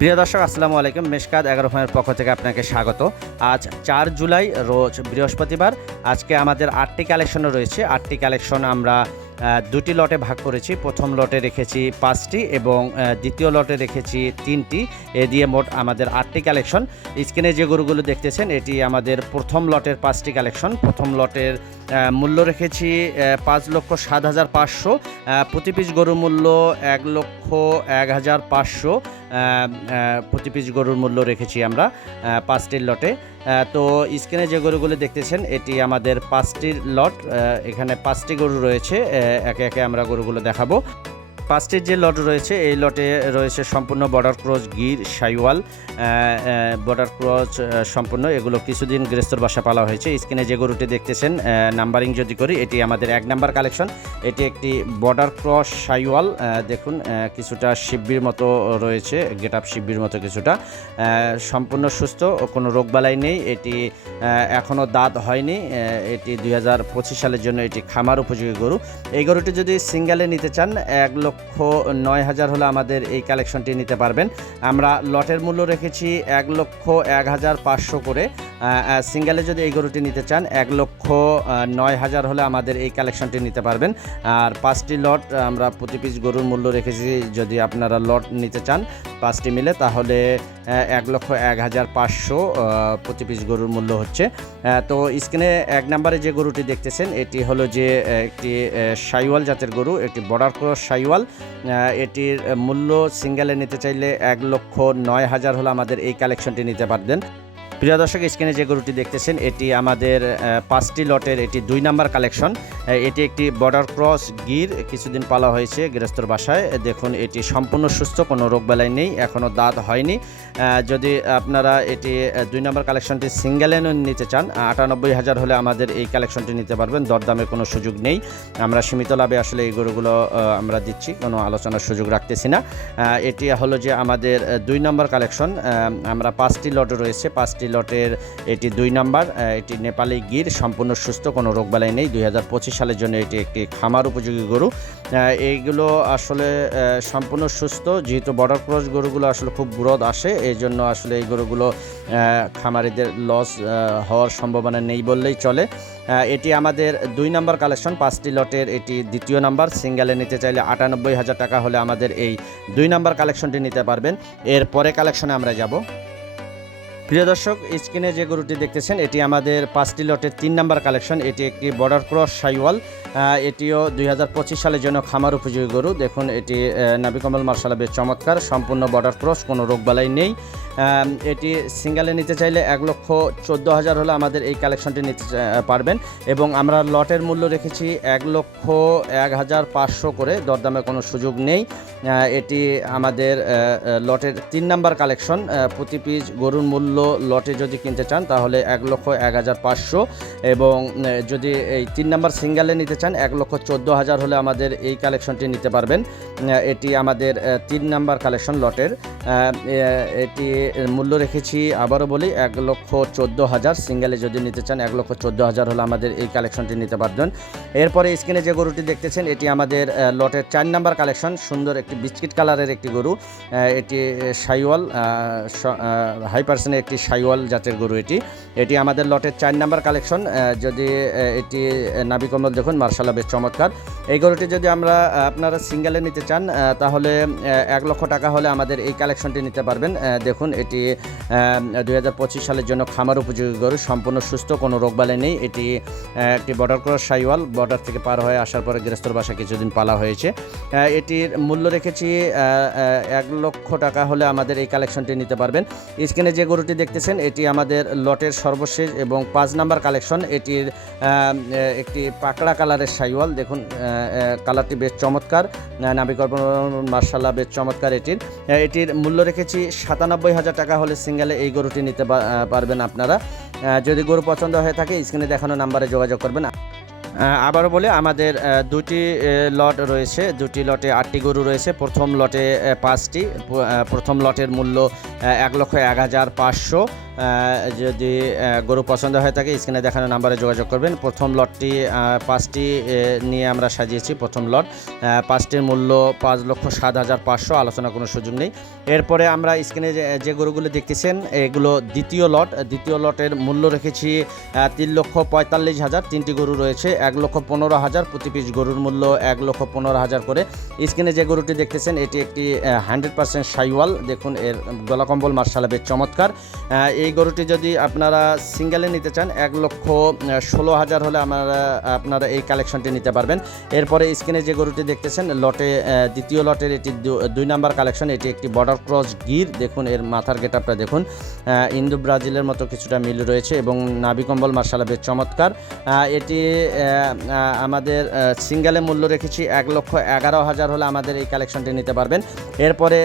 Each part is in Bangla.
প্রিয় দর্শক, আসসালামু আলাইকুম। মেশকাত এগারো ফার্মের পক্ষ থেকে আপনাকে স্বাগত। আজ চার জুলাই, রোজ বৃহস্পতিবার। আজকে আমাদের আটটি কালেকশনও রয়েছে। আটটি কালেকশন আমরা দুটি লটে ভাগ করেছি। প্রথম লটে রেখেছি পাঁচটি এবং দ্বিতীয় লটে রেখেছি তিনটি। এ দিয়ে মোট আমাদের আটটি কালেকশন। স্ক্রিনে যে গরুগুলো দেখতেছেন, এটি আমাদের প্রথম লটের পাঁচটি কালেকশন। প্রথম লটের মূল্য রেখেছি পাঁচ লক্ষ সাত হাজার পাঁচশো। প্রতি পিস গরুর মূল্য এক লক্ষ এক হাজার পাঁচশো। প্রতি পিস গরুর মূল্য রেখেছি আমরা পাঁচটির লটে। তো স্ক্রিনে যে গরুগুলো দেখতেছেন, এটি আমাদের পাঁচটির লট। এখানে পাঁচটি গরু রয়েছে একে একে আমরা গরুগুলো দেখাবো। পাঁচটির যে লট রয়েছে, এই লটে রয়েছে সম্পূর্ণ border cross Gir, Sahiwal border cross সম্পূর্ণ। এগুলো কিছুদিন গৃহস্থর বাসা পালা হয়েছে। স্ক্রিনে যে গরুটি দেখতেছেন নাম্বারিং যদি করি, এটি আমাদের এক নাম্বার কালেকশন এটি একটি বর্ডার ক্রস সাইওয়াল দেখুন কিছুটা শিব্বির মতো রয়েছে গেট আপ শিব্বির মতো কিছুটা। সম্পূর্ণ সুস্থ, কোনো রোগবালাই নেই। এটি এখনও দাঁত হয়নি। এটি দুই হাজার পঁচিশ সালের জন্য এটি খামার উপযোগী গরু। এই গরুটি যদি সিঙ্গেলে নিতে চান, এক লক্ষ নয় হাজার হলে আমাদের এই কালেকশনটি নিতে পারবেন। আমরা লটের মূল্য রেখেছি এক লক্ষ এক হাজার পাঁচশো করে। সিঙ্গেলে যদি এই গরুটি নিতে চান, এক লক্ষ নয় হাজার হলে আমাদের এই কালেকশনটি নিতে পারবেন। আর পাঁচটি লট আমরা প্রতি পিস গরুর মূল্য রেখেছি, যদি আপনারা লট নিতে চান পাঁচটি মিলে, তাহলে এক লক্ষ এক হাজার পাঁচশো প্রতি পিস গরুর মূল্য হচ্ছে। তো স্ক্রিনে এক নম্বরে যে গরুটি দেখতেছেন, এটি হলো যে একটি সাইওয়াল জাতের গরু, একটি বর্ডার ক্রস সাইওয়াল। এটির মূল্য সিঙ্গেলে নিতে চাইলে এক লক্ষ নয় হাজার হলে আমাদের এই কালেকশনটি নিতে পারবেন। প্রিয় দর্শক, স্ক্রিনে যে গরুটি দেখতেছেন, এটি আমাদের পাঁচটি লটের এটি দুই নাম্বার কালেকশন। এটি একটি বর্ডার ক্রস গির, কিছুদিন পালা হয়েছে গৃহস্থর বাসায়। দেখুন, এটি সম্পূর্ণ সুস্থ, কোনো রোগ রোগবেলায় নেই এখনও দাঁত হয়নি। যদি আপনারা এটি দুই নম্বর কালেকশনটি সিঙ্গেলে নিতে চান, আটানব্বই হাজার হলে আমাদের এই কালেকশনটি নিতে পারবেন দরদামের কোনো সুযোগ নেই। আমরা সীমিত লাভে আসলে এই গরুগুলো আমরা দিচ্ছি, কোনো আলোচনার সুযোগ রাখতেছি না। এটি হলো যে আমাদের দুই নম্বর কালেকশন আমরা পাঁচটি লট রয়েছে, পাঁচটি লটের, এটি দুই নম্বর এটি নেপালি গির, সম্পূর্ণ সুস্থ, কোনো রোগবালাই নেই। দুই হাজার পঁচিশ সালের জন্য এটি একটি খামার উপযোগী গরু। এইগুলো আসলে সম্পূর্ণ সুস্থ, যেহেতু বর্ডার ক্রস গরুগুলো আসলে খুব গ্রোথ আসে এই জন্য আসলে এই গরুগুলো খামারিদের লস হওয়ার সম্ভাবনা নেই বললেই চলে। এটি আমাদের দুই নম্বর কালেকশন পাঁচটি লটের, এটি দ্বিতীয় নাম্বার। সিঙ্গেলে নিতে চাইলে আটানব্বই হাজার টাকা হলে আমাদের এই দুই নম্বর কালেকশনটি নিতে পারবেন। এর পরে কালেকশনে আমরা যাব। প্রিয় দর্শক, স্ক্রিনে যে গরুটি দেখতেছেন, এটি আমাদের পাঁচটি লটের তিন নাম্বার কালেকশন। এটি একটি বর্ডার ক্রস সাইওয়াল। এটিও দুই হাজার পঁচিশ সালের জন্য খামার উপযোগী গরু। দেখুন, এটি নাবিকমল মার্শালা বেশ চমৎকার, সম্পূর্ণ বর্ডার ক্রস কোনো রোগবালাই নেই। এটি সিঙ্গেলে নিতে চাইলে এক লক্ষ চোদ্দ হাজার হলে আমাদের এই কালেকশনটি নিতে পারবেন। এবং আমরা লটের মূল্য রেখেছি এক লক্ষ এক হাজার পাঁচশো করে, দরদামে কোনো সুযোগ নেই। এটি আমাদের লটের তিন নাম্বার কালেকশন প্রতি পিস গরুর মূল্য লটে যদি কিনতে চান, তাহলে এক লক্ষ এক হাজার পাঁচশো। এবং যদি এই তিন নাম্বার সিঙ্গেলে নিতে চান, এক লক্ষ চোদ্দ হাজার হলে আমাদের এই কালেকশনটি নিতে পারবেন। এটি আমাদের তিন নাম্বার কালেকশন লটের। এটি মূল্য রেখেছি, আবারও বলি, এক লক্ষ চোদ্দ হাজার। সিঙ্গেলে যদি নিতে চান, এক লক্ষ চোদ্দ হাজার হলে আমাদের এই কালেকশনটি নিতে পারবেন। এরপরে স্ক্রিনে যে গরুটি দেখতেছেন, এটি আমাদের লটের চার নাম্বার কালেকশন সুন্দর একটি বিস্কিট কালারের একটি গরু। এটি সাইওয়াল হাই পার্সেন্টের একটি সাইওয়াল জাতের গরু এটি। এটি আমাদের লটের চার নাম্বার কালেকশন যদি এটি নাবিকমল দেখুন মার্শাল্লাহ বেশ চমৎকার। এই গরুটি যদি আমরা আপনারা সিঙ্গেলে নিতে চান তাহলে এক লক্ষ টাকা হলে আমাদের এই কালেকশনটি নিতে পারবেন। দেখুন, এটি দু হাজার পঁচিশ সালের জন্য খামার উপযোগী গরু, সম্পূর্ণ সুস্থ, কোনো রোগবালাই নেই। এটি একটি বর্ডার ক্রস সাইওয়াল বর্ডার থেকে পার হয়ে আসার পরে গৃহস্থর বাসা কিছুদিন পালা হয়েছে। এটির মূল্য রেখেছি এক লক্ষ টাকা হলে আমাদের এই কালেকশনটি নিতে পারবেন। স্ক্রিনে যে গরুটি দেখতেছেন, এটি আমাদের লটের সর্বশেষ এবং পাঁচ নাম্বার কালেকশন এটির একটি পাকড়া কালারের সাইওয়াল, দেখুন কালারটি বেশ চমৎকার নাবিকর্প মার্শাল্লাহ বেশ চমৎকার এটির। এটির মূল্য রেখেছি সাতানব্বই হাজার টাকা হলে সিঙ্গেলে এই গরুটি নিতে পারবেন আপনারা। যদি গরু পছন্দ হয়ে থাকে, স্ক্রিনে দেখানো নাম্বারে যোগাযোগ করবেন। আবারও বলে, আমাদের দুটি লট রয়েছে, দুটি লটে আটটি গরু রয়েছে। প্রথম লটে পাঁচটি প্রথম লটের মূল্য এক লক্ষ এক হাজার পাঁচশো। যদি গরু পছন্দ হয়ে থাকে, স্ক্রিনে দেখানো নাম্বারে যোগাযোগ করবেন। প্রথম লটটি পাঁচটি নিয়ে আমরা সাজিয়েছি প্রথম লট। পাঁচটির মূল্য পাঁচ লক্ষ সাত হাজার পাঁচশো, আলোচনা কোনো সুযোগ নেই। এরপরে আমরা স্ক্রিনে যে- গরুগুলো দেখতেছেন, এগুলো দ্বিতীয় লট। দ্বিতীয় লটের মূল্য রেখেছি তিন লক্ষ পঁয়তাল্লিশ হাজার। তিনটি গরু রয়েছে, এক লক্ষ পনেরো হাজার। প্রতি পিস গরুর মূল্য এক লক্ষ পনেরো হাজার করে। স্ক্রিনে যে গরুটি দেখতেছেন, এটি একটি হান্ড্রেড পার্সেন্ট সাইওয়াল। দেখুন, এর গলাকম্বল মার্শালাবের চমৎকার। এই গরুটি যদি আপনারা সিঙ্গেলে নিতে চান, এক লক্ষ ষোলো হাজার হলে আমরা আপনারা এই কালেকশনটি নিতে পারবেন। এরপরে স্ক্রিনে যে গরুটি দেখতেছেন, লটে দ্বিতীয় লটের এটি দুই নাম্বার কালেকশন এটি একটি বর্ডার ক্রস গির। দেখুন, এর মাথার গেট গেটআপটা দেখুন। ইন্দো ব্রাজিলের মতো কিছুটা মিল রয়েছে এবং নাবিকম্বল মার্শালা বেশ চমৎকার। এটি আমাদের সিঙ্গেলে মূল্য রেখেছি এক লক্ষ এগারো হাজার হলে আমাদের এই কালেকশনটি নিতে পারবেন। এরপরে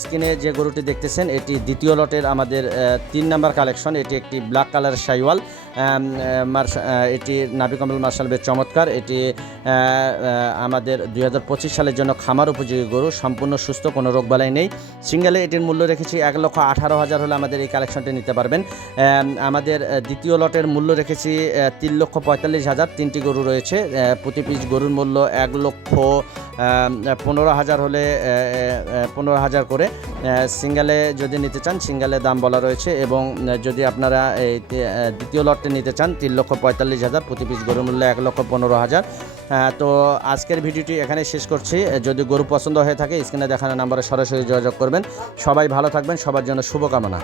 স্ক্রিনে যে গরুটি দেখতেছেন, এটি দ্বিতীয় লটের আমাদের তিন নাম্বার কালেকশন, এটি একটি ব্ল্যাক কালার শাইওয়াল এটি নাবিকম্বল মার্শাল বেশ চমৎকার। এটি আমাদের দুই হাজার পঁচিশ সালের জন্য খামার উপযোগী গরু, সম্পূর্ণ সুস্থ, কোনো রোগবালাই নেই। সিঙ্গেলে এটির মূল্য রেখেছি এক লক্ষ আঠারো হাজার হলে আমাদের এই কালেকশনটি নিতে পারবেন। আমাদের দ্বিতীয় লটের মূল্য রেখেছি তিন লক্ষ পঁয়তাল্লিশ হাজার। তিনটি গরু রয়েছে প্রতি পিস গরুর মূল্য এক লক্ষ পনেরো হাজার হলে পনেরো হাজার করে সিঙ্গেলে যদি নিতে চান, সিঙ্গেলে দাম বলা রয়েছে এবং যদি আপনারা এই দ্বিতীয় লটটি নিতে চান, তিন লক্ষ পঁয়তাল্লিশ হাজার, প্রতি পিস গরুর মূল্য এক লক্ষ পনেরো হাজার। তো আজকের ভিডিওটি এখানে শেষ করছি। যদি গরু পছন্দ হয়ে থাকে, স্ক্রিনে দেখানো নাম্বারে সরাসরি যোগাযোগ করবেন। সবাই ভালো থাকবেন, সবার জন্য শুভকামনা।